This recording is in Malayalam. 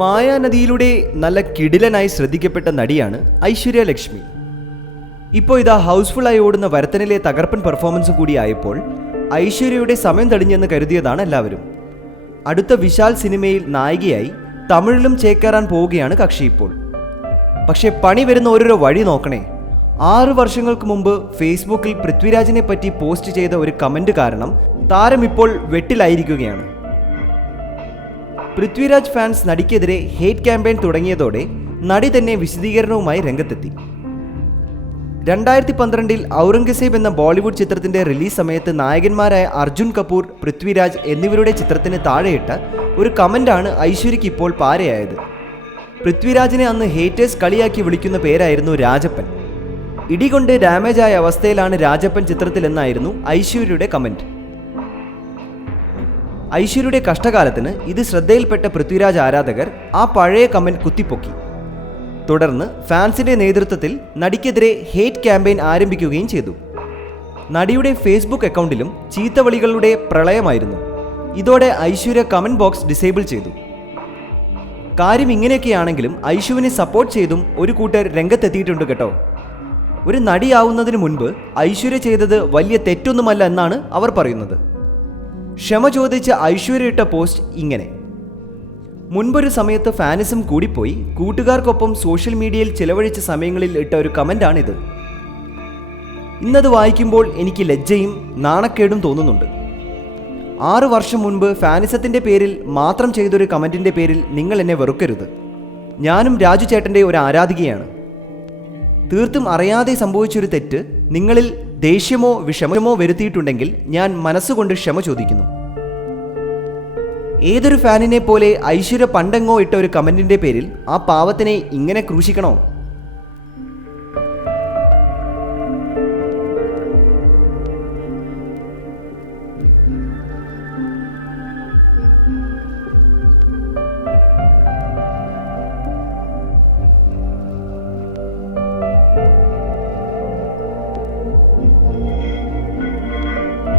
മായാനദിയിലൂടെ നല്ല കിടിലനായി ശ്രദ്ധിക്കപ്പെട്ട നടിയാണ് ഐശ്വര്യ ലക്ഷ്മി. ഇപ്പോൾ ഇതാ ഹൗസ്ഫുള്ളായി ഓടുന്ന വരത്തനിലെ തകർപ്പൻ പെർഫോമൻസ് കൂടി ആയപ്പോൾ ഐശ്വര്യയുടെ സമയം തെളിഞ്ഞെന്ന് കരുതിയതാണ് എല്ലാവരും. അടുത്ത വിശാൽ സിനിമയിൽ നായികയായി തമിഴിലും ചേക്കേറാൻ പോവുകയാണ് കക്ഷി ഇപ്പോൾ. പക്ഷേ പണി വരുന്ന ഓരോരോ വഴി നോക്കണേ. 6 വർഷങ്ങൾക്ക് മുമ്പ് ഫേസ്ബുക്കിൽ പൃഥ്വിരാജിനെ പറ്റി പോസ്റ്റ് ചെയ്ത ഒരു കമൻറ്റ് കാരണം താരം ഇപ്പോൾ വെട്ടിലായിരിക്കുകയാണ്. പൃഥ്വിരാജ് ഫാൻസ് നടിക്കെതിരെ ഹേറ്റ് ക്യാമ്പയിൻ തുടങ്ങിയതോടെ നടി തന്നെ വിശദീകരണവുമായി രംഗത്തെത്തി. 2012 ഔറംഗസേബ് എന്ന ബോളിവുഡ് ചിത്രത്തിന്റെ റിലീസ് സമയത്ത് നായകന്മാരായ അർജുൻ കപൂർ, പൃഥ്വിരാജ് എന്നിവരുടെ ചിത്രത്തിന് താഴെയിട്ട ഒരു കമന്റാണ് ഐശ്വര്യയ്ക്ക് ഇപ്പോൾ പാരയായത്. പൃഥ്വിരാജിനെ അന്ന് ഹേറ്റേഴ്സ് കളിയാക്കി വിളിക്കുന്ന പേരായിരുന്നു രാജപ്പൻ. ഇടികൊണ്ട് ഡാമേജ് ആയ അവസ്ഥയിലാണ് രാജപ്പൻ ചിത്രത്തിലെന്നായിരുന്നു ഐശ്വര്യയുടെ കമന്റ്. ഐശ്വര്യയുടെ കഷ്ടകാലത്തിന് ഇത് ശ്രദ്ധയിൽപ്പെട്ട പൃഥ്വിരാജ് ആരാധകർ ആ പഴയ കമന്റ് കുത്തിപ്പൊക്കി. തുടർന്ന് ഫാൻസിന്റെ നേതൃത്വത്തിൽ നടിക്കെതിരെ ഹേറ്റ് ക്യാമ്പയിൻ ആരംഭിക്കുകയും ചെയ്തു. നടിയുടെ ഫേസ്ബുക്ക് അക്കൗണ്ടിലും ചീത്തവിളികളുടെ പ്രളയമായിരുന്നു. ഇതോടെ ഐശ്വര്യ കമന്റ് ബോക്സ് ഡിസേബിൾ ചെയ്തു. കാര്യം ഇങ്ങനെയൊക്കെയാണെങ്കിലും ഐശ്വര്യനെ സപ്പോർട്ട് ചെയ്തും ഒരു കൂട്ടർ രംഗത്തെത്തിയിട്ടുണ്ട് കേട്ടോ. ഒരു നടിയാവുന്നതിന് മുൻപ് ഐശ്വര്യ ചെയ്തത് വലിയ തെറ്റൊന്നുമല്ല എന്നാണ് അവർ പറയുന്നത്. ക്ഷമ ചോദിച്ച ഐശ്വര്യ ഇട്ട പോസ്റ്റ് ഇങ്ങനെ: മുൻപൊരു സമയത്ത് ഫാനിസം കൂടിപ്പോയി കൂട്ടുകാർക്കൊപ്പം സോഷ്യൽ മീഡിയയിൽ ചിലവഴിച്ച സമയങ്ങളിൽ ഇട്ട ഒരു കമൻ്റാണിത്. ഇന്നത് വായിക്കുമ്പോൾ എനിക്ക് ലജ്ജയും നാണക്കേടും തോന്നുന്നുണ്ട്. 6 വർഷം മുൻപ് ഫാനിസത്തിൻ്റെ പേരിൽ മാത്രം ചെയ്തൊരു കമൻറ്റിൻ്റെ പേരിൽ നിങ്ങൾ എന്നെ വെറുക്കരുത്. ഞാനും രാജു ചേട്ടൻ്റെ ഒരു ആരാധികയാണ്. തീർത്തും അറിയാതെ സംഭവിച്ചൊരു തെറ്റ് നിങ്ങളിൽ ദേഷ്യമോ വിഷമമോ വരുത്തിയിട്ടുണ്ടെങ്കിൽ ഞാൻ മനസ്സുകൊണ്ട് ക്ഷമ ചോദിക്കുന്നു. ഏതൊരു ഫാനിനെ പോലെ ഐശ്വര്യ പണ്ടെങ്ങോ ഇട്ട ഒരു കമൻറ്റിൻ്റെ പേരിൽ ആ പാവത്തിനെ ഇങ്ങനെ ക്രൂശിക്കണോ?